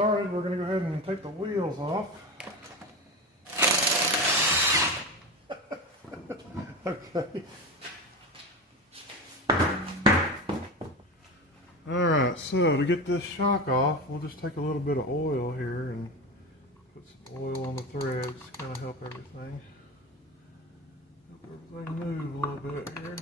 started, we're going to go ahead and take the wheels off. Okay. Alright, so to get this shock off, we'll just take a little bit of oil here and put some oil on the threads, kind of help everything. Help everything move a little bit here.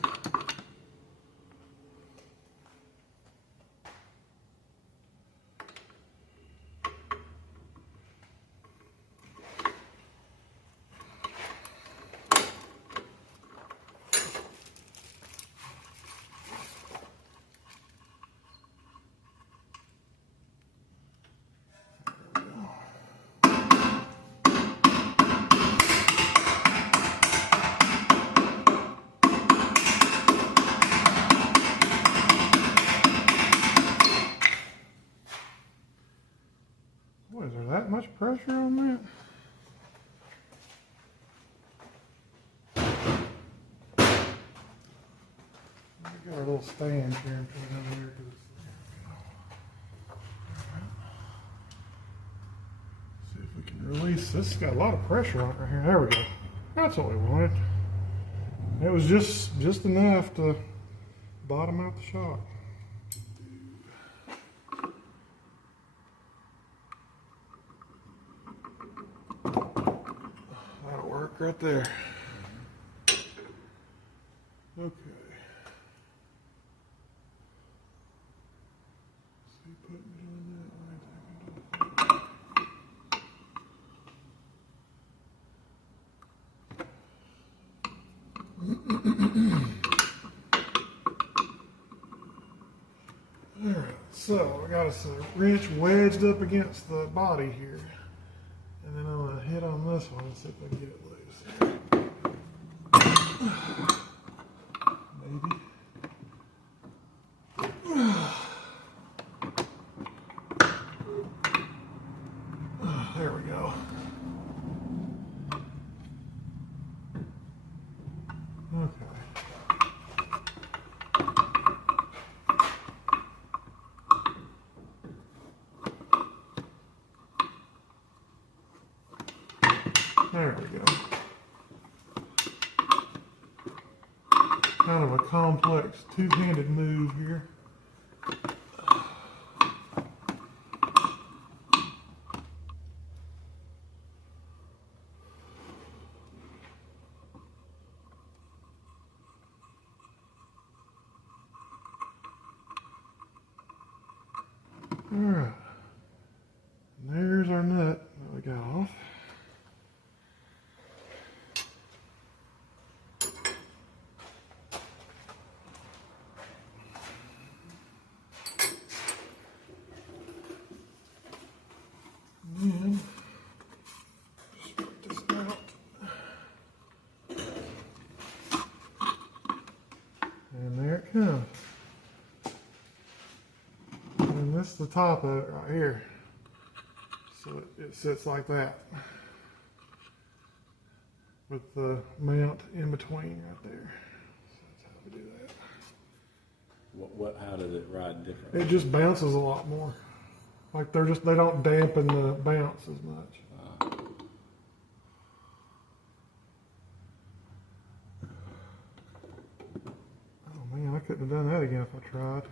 Boy, is there that much pressure on that? We got our little stand here and put it over here. See if we can release this. It's got a lot of pressure on it right here. There we go. That's what we wanted. It was just enough to bottom out the shock. That'll work right there. Okay. See, putting it on that line. Alright, so I got us a wrench wedged up against the body here. And then I'm going to hit on this one and see if I can get it loose. Maybe. There we go. Okay. There we go. Kind of a complex two-handed move here. All right. And there's our nut that we got off. And just put this out. And there it comes. And this is the top of it right here. So it sits like that. With the mount in between right there. So that's how we do that. How does it ride differently? It just bounces a lot more. Like they don't dampen the bounce as much. Oh man, I couldn't have done that again if I tried.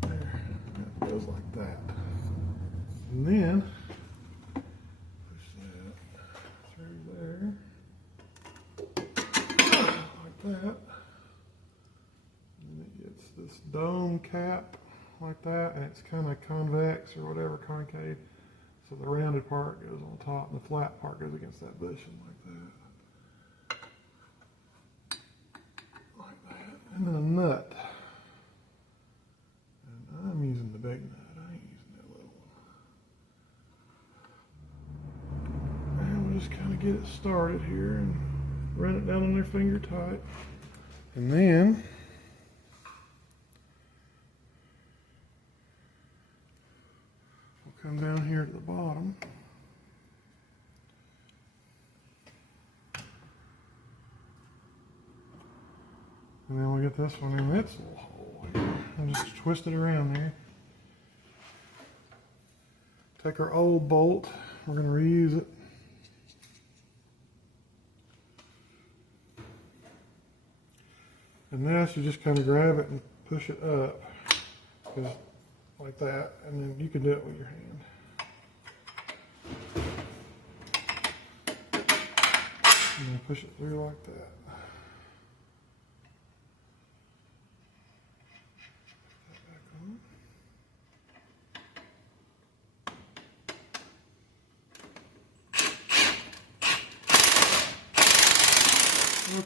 There, that goes like that. And then push that through there, like that. And it gets this dome cap like that, and it's kind of convex or whatever, concave. So the rounded part goes on top, and the flat part goes against that bushing like that. Like that. And then a nut. And I'm using the big nut. I ain't using that little one. And we'll just kind of get it started here and run it down on there finger tight. And then come down here to the bottom. And then we'll get this one in its little hole here. and just twist it around there. Take our old bolt, we're going to reuse it. And this, you just kind of grab it and push it up, like that, and then you can do it with your hand. And then push it through like that.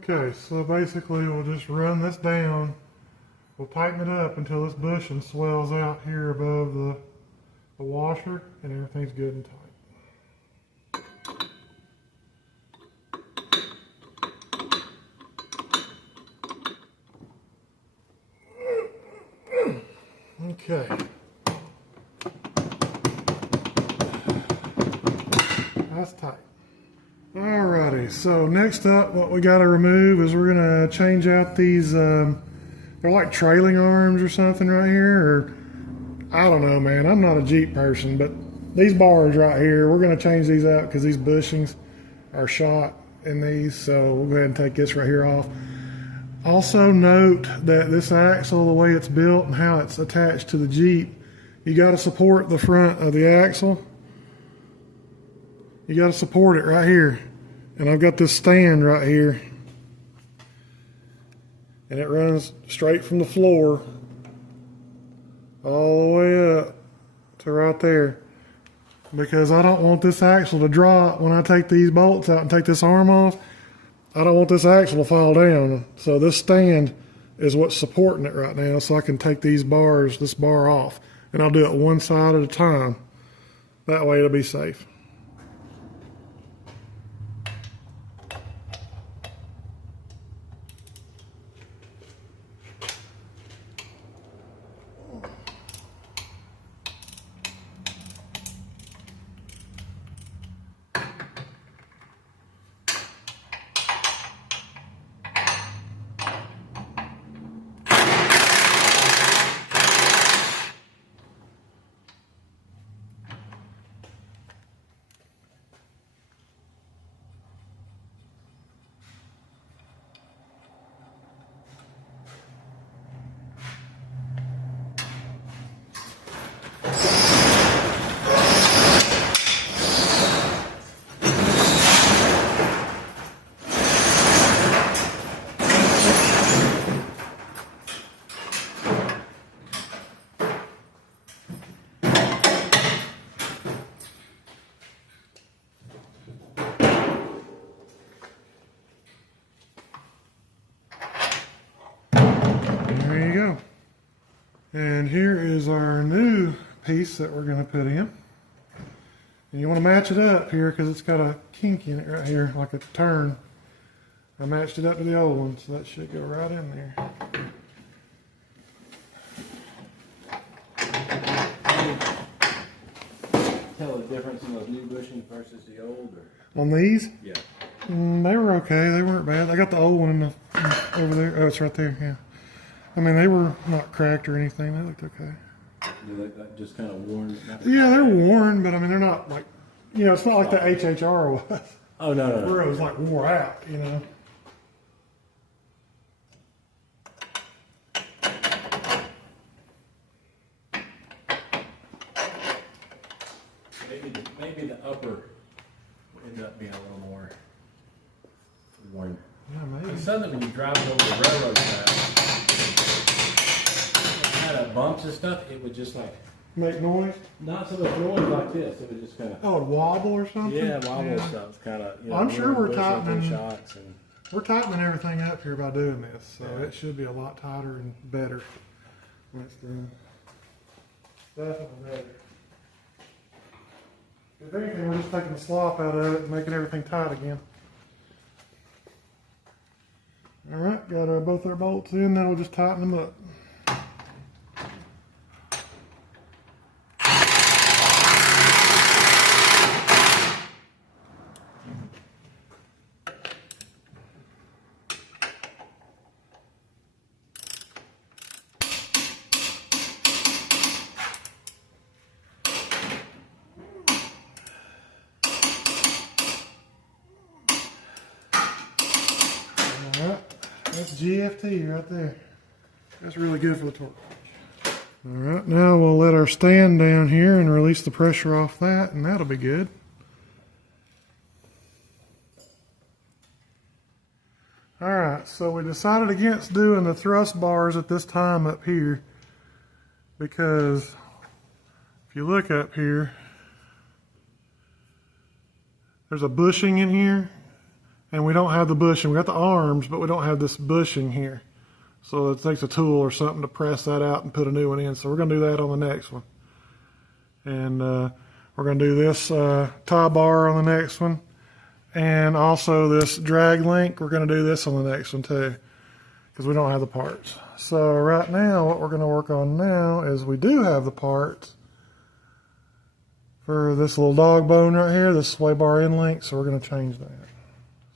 Okay, so basically we'll just run this down. We'll tighten it up until this bushing swells out here above the washer, and everything's good and tight. Okay. That's tight. Alrighty, so next up what we got to remove is we're going to change out these, they're like trailing arms or something right here, or I don't know, man, I'm not a Jeep person, but these bars right here, we're going to change these out because these bushings are shot in these, so we'll go ahead and take this right here off. Also note that this axle, the way it's built and how it's attached to the Jeep, you got to support the front of the axle. You got to support it right here. And I've got this stand right here. And it runs straight from the floor all the way up to right there. Because I don't want this axle to drop when I take these bolts out and take this arm off. I don't want this axle to fall down. So this stand is what's supporting it right now, so I can take these bars, this bar off. And I'll do it one side at a time. That way it'll be safe. And here is our new piece that we're going to put in. And you want to match it up here because it's got a kink in it right here, like a turn. I matched it up to the old one, so that should go right in there. Tell the difference in those new bushings versus the old? Or? On these? Yeah. They were okay. They weren't bad. I got the old one in the, over there. Oh, it's right there. Yeah. I mean, they were not cracked or anything. They looked okay. They just kind of worn? Yeah, they're worn, but I mean, they're not like, you know, it's not like the HHR was. Oh, no, no, no. Where it was like wore out, you know. Maybe the upper will end up being a little more worn. Yeah, maybe. It's something when you drive it over the railroad track, it had bumps and stuff, it would just like make noise. Not so much noise like this. It would just kind of. Oh, it'd wobble or something. Yeah, wobble stuff, kind of. You know, I'm sure we're tightening shots and. We're tightening everything up here by doing this, so it should be a lot tighter and better when it's done. Definitely better. If anything, we're just taking the slop out of it and making everything tight again. All right, got both our bolts in, then we'll just tighten them up. That's GFT right there. That's really good for the torque. All right, now we'll let our stand down here and release the pressure off that, and that'll be good. All right, so we decided against doing the thrust bars at this time up here because if you look up here, there's a bushing in here, and we don't have the bushing. We got the arms, but we don't have this bushing here. So it takes a tool or something to press that out and put a new one in. So we're going to do that on the next one. And we're going to do this tie bar on the next one. And also this drag link, we're going to do this on the next one too, because we don't have the parts. So right now, what we're going to work on now is we do have the parts for this little dog bone right here, this sway bar end link, so we're going to change that.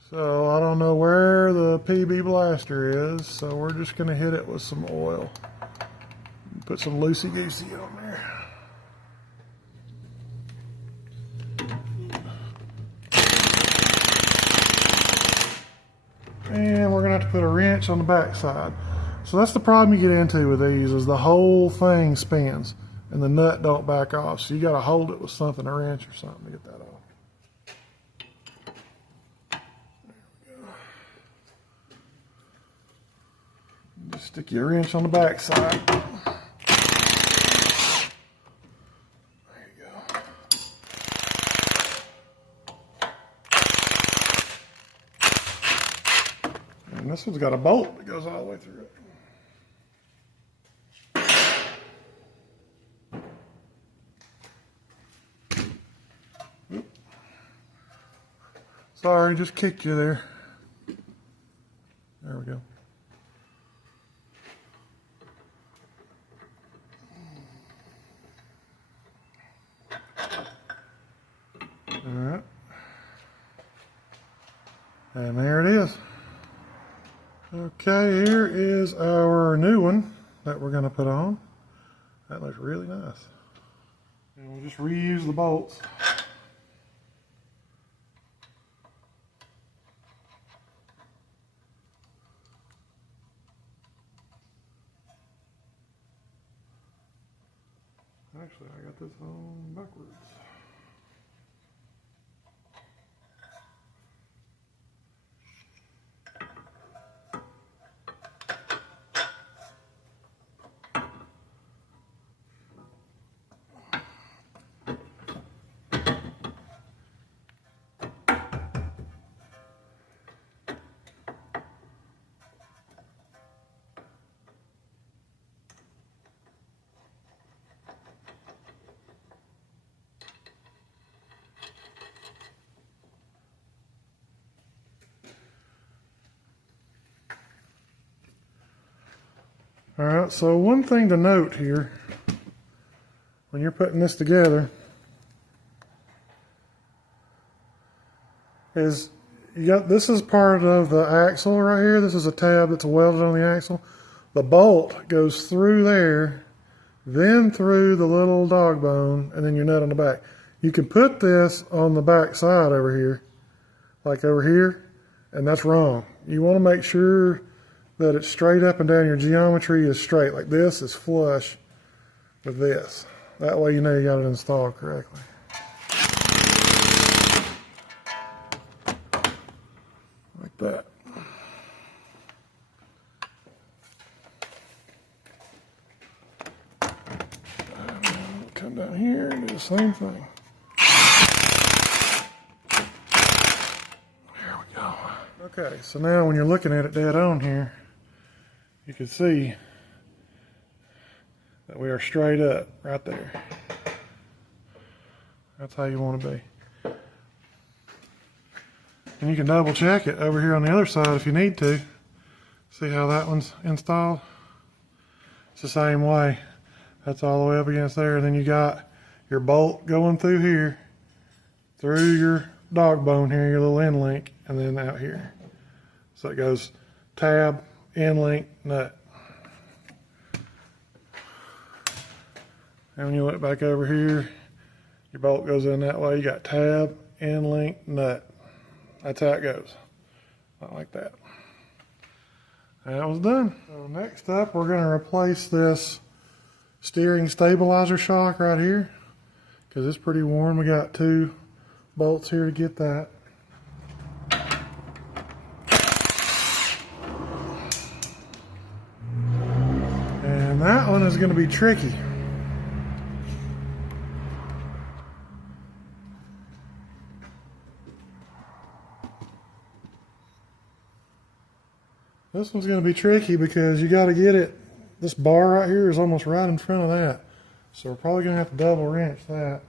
So I don't know where the PB blaster is, so we're just going to hit it with some oil. Put some loosey-goosey on there. And we're going to have to put a wrench on the back side. So that's the problem you get into with these, is the whole thing spins and the nut don't back off. So you got to hold it with something, a wrench or something, to get that off. Just stick your wrench on the back side. There you go. And this one's got a bolt that goes all the way through it. Oop. Sorry, just kicked you there. There we go. Alright, and there it is. Okay, here is our new one that we're going to put on. That looks really nice. And we'll just reuse the bolts. Actually, I got this on backwards. All right, so one thing to note here, when you're putting this together, is this is part of the axle right here. This is a tab that's welded on the axle. The bolt goes through there, then through the little dog bone, and then your nut on the back. You can put this on the back side over here, like over here, and that's wrong. You want to make sure that it's straight up and down. Your geometry is straight, like this is flush with this. That way you know you got it installed correctly. Like that. Come down here and do the same thing. There we go. Okay, so now when you're looking at it dead on here, you can see that we are straight up right there. That's how you want to be. And you can double check it over here on the other side if you need to. See how that one's installed? It's the same way. That's all the way up against there. And then you got your bolt going through here, through your dog bone here, your little end link, and then out here. So it goes tab, end link, nut. And when you look back over here, your bolt goes in that way. You got tab, end link, nut. That's how it goes. Not like that. That was done. So next up, we're going to replace this steering stabilizer shock right here because it's pretty worn. We got 2 bolts here to get that. And that one is going to be tricky. This one's going to be tricky because you got to get it. This bar right here is almost right in front of that. So we're probably going to have to double wrench that.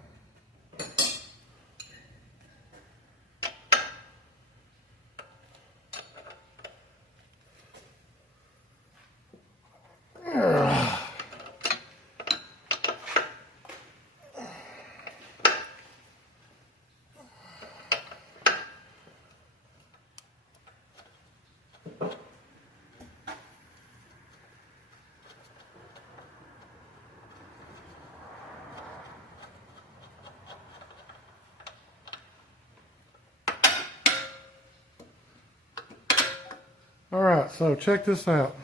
Alright, so check this out.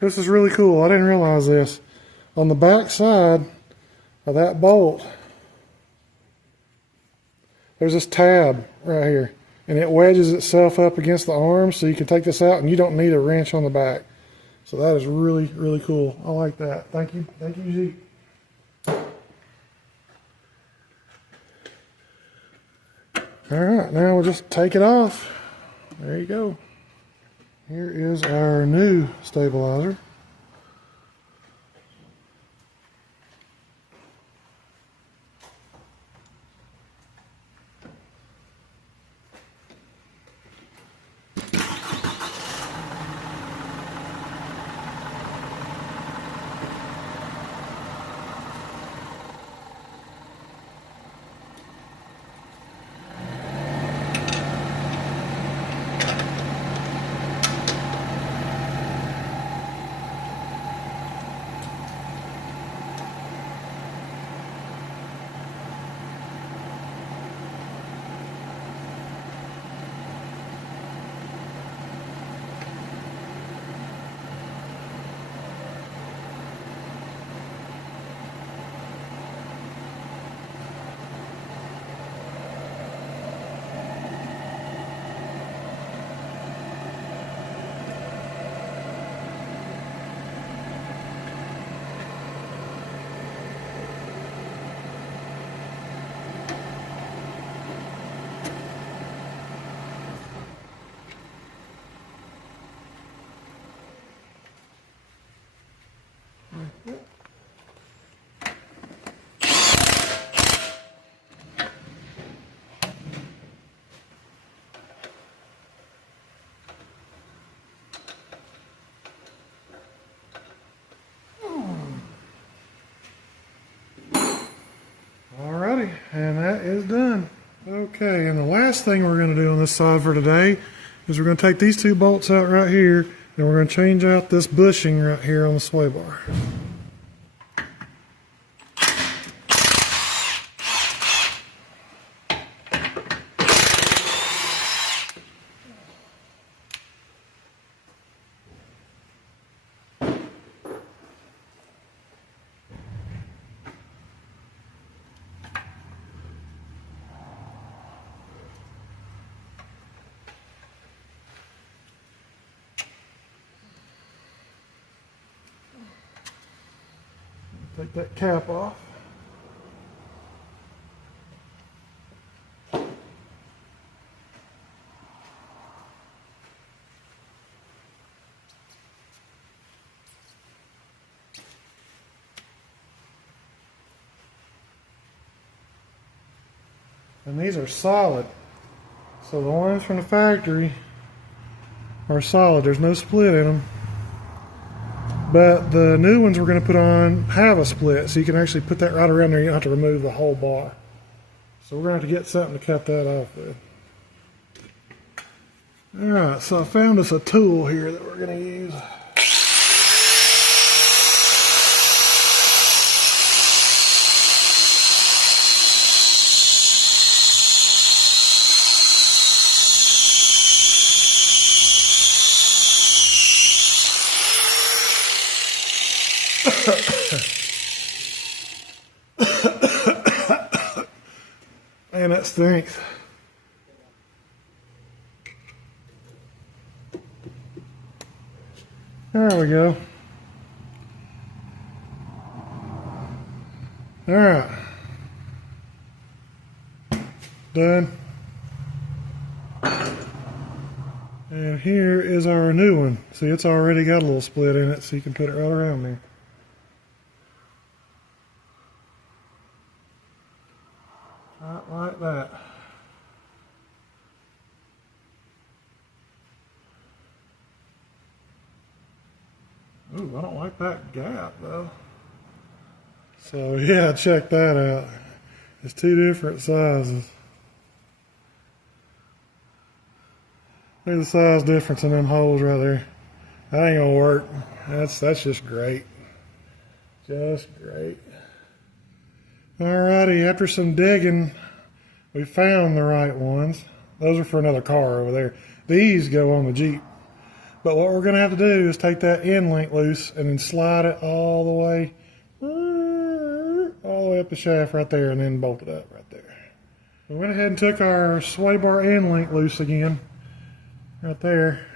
This is really cool. I didn't realize this. On the back side of that bolt, there's this tab right here. And it wedges itself up against the arm so you can take this out and you don't need a wrench on the back. So that is really, really cool. I like that. Thank you. Thank you, Jeep. Alright, now we'll just take it off. There you go. Here is our new stabilizer. Alrighty, and that is done. Okay, and the last thing we're going to do on this side for today is we're going to take these 2 bolts out right here and we're going to change out this bushing right here on the sway bar. Take that cap off. And these are solid. So the ones from the factory are solid. There's no split in them. But the new ones we're going to put on have a split, so you can actually put that right around there. You don't have to remove the whole bar. So we're going to have to get something to cut that off with. Alright, so I found us a tool here that we're going to use. Man, that stinks. There we go. All right. Done. And here is our new one. See, it's already got a little split in it, so you can put it right around there. Right like that. Ooh, I don't like that gap though. So yeah, check that out. It's two different sizes. Look at the size difference in them holes right there. That ain't gonna work. That's just great. Just great. Alrighty, after some digging, we found the right ones. Those are for another car over there. These go on the Jeep. But what we're gonna have to do is take that end link loose and then slide it all the way up the shaft right there and then bolt it up right there. We went ahead and took our sway bar end link loose again, right there.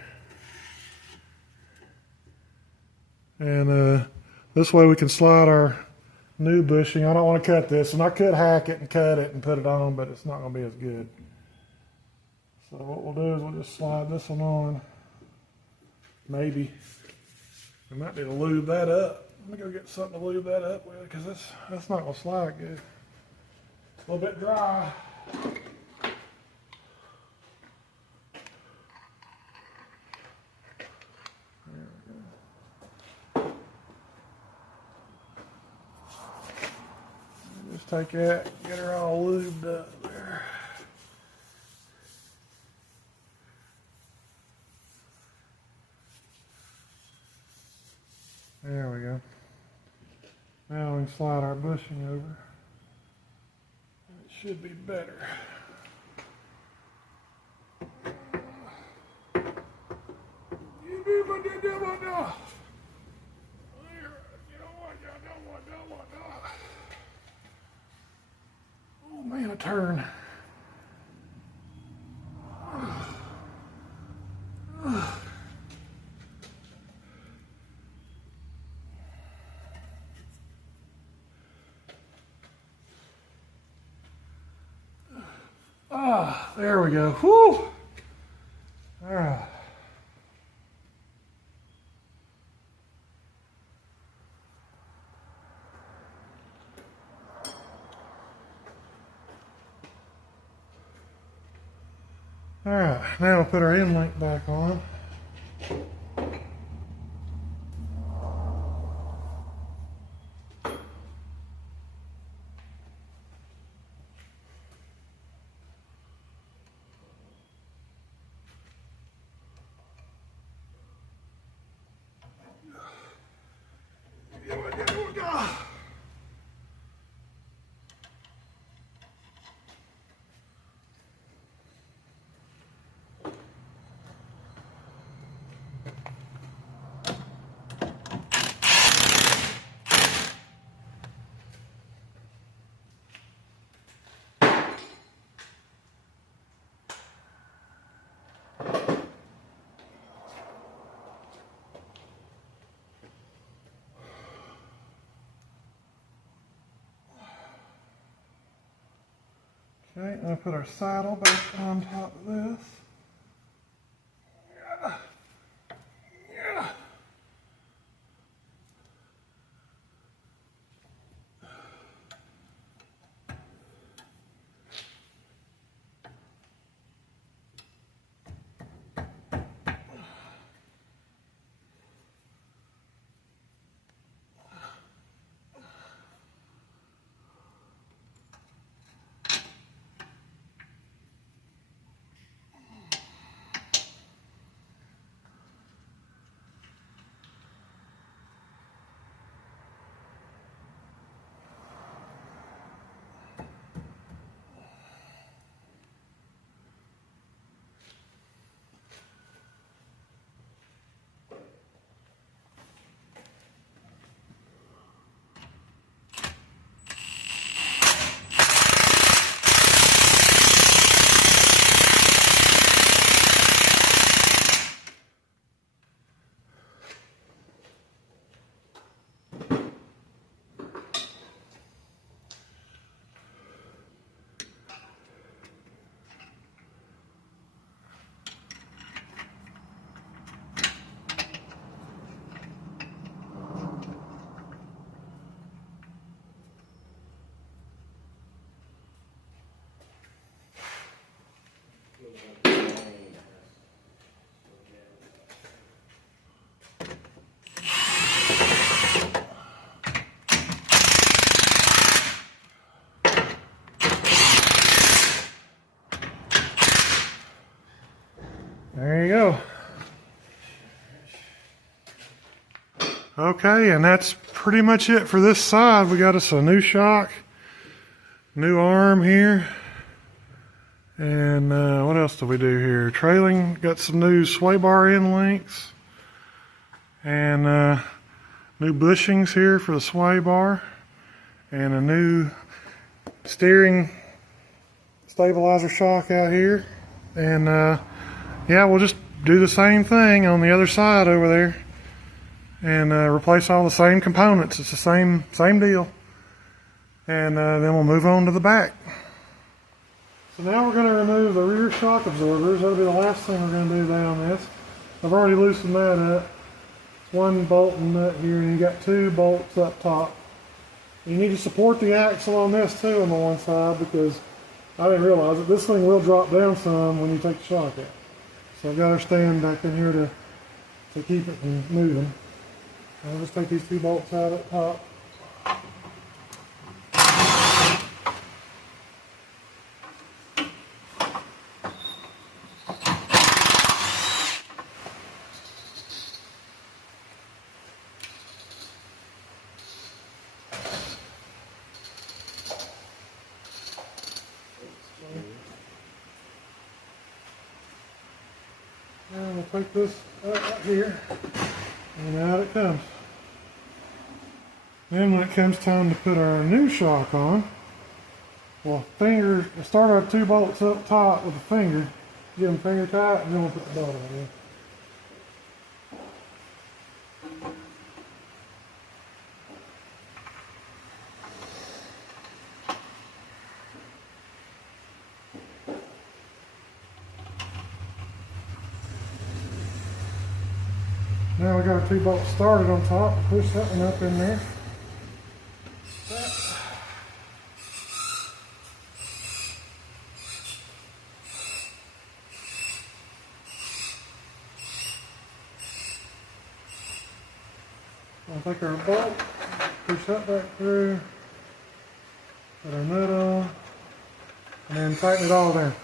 And this way we can slide our new bushing. I don't want to cut this, and I could hack it and cut it and put it on, but it's not going to be as good. So what we'll do is we'll just slide this one on. Maybe. We might need to lube that up. Let me go get something to lube that up with, because that's not going to slide good. It's a little bit dry. Just take that, get her all lubed up there. There we go. Now we can slide our bushing over. It should be better. Oh man, a turn. Ah, there we go. Whew. All right. All right, now we'll put our end link back on. Okay, I'm going to put our saddle back on top of this. There you go. Okay, and that's pretty much it for this side. We got us a new shock, new arm here, and what else do we do here? Trailing, got some new sway bar end links, and new bushings here for the sway bar, and a new steering stabilizer shock out here, and yeah, we'll just do the same thing on the other side over there and replace all the same components. It's the same deal. And then we'll move on to the back. So now we're going to remove the rear shock absorbers. That'll be the last thing we're going to do down this. I've already loosened that up. It's one bolt and nut here, and you got two bolts up top. You need to support the axle on this too on the one side, because I didn't realize it. This thing will drop down some when you take the shock out. So I've got our stand back in here to keep it from moving. I'll just take these two bolts out at the top. Now we'll take this out here, and out it comes. Then when it comes time to put our new shock on, we'll start our two bolts up top with the finger, give them finger tight, and then we'll put the bottom in. Now we got our two bolts started on top. Push that one up in there. I'll take our bolt, push that back through, put our nut on, and then tighten it all down.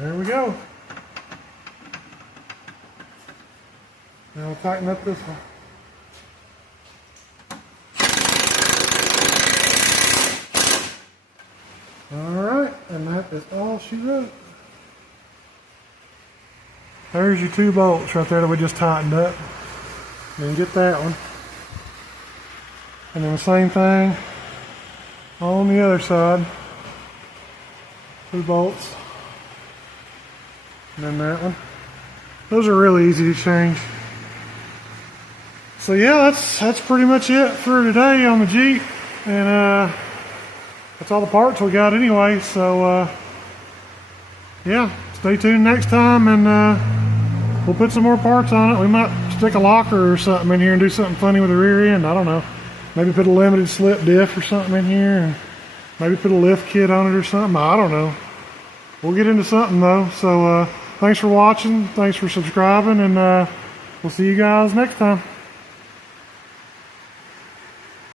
There we go. Now we'll tighten up this one. Alright, and that is all she wrote. There's your two bolts right there that we just tightened up. And then get that one. And then the same thing on the other side. Two bolts. And then that one. Those are really easy to change. So yeah, that's pretty much it for today on the Jeep. And that's all the parts we got anyway. So yeah, stay tuned next time, and we'll put some more parts on it. We might stick a locker or something in here and do something funny with the rear end. I don't know. Maybe put a limited slip diff or something in here, and maybe put a lift kit on it or something. I don't know. We'll get into something though. So thanks for watching. Thanks for subscribing, and we'll see you guys next time.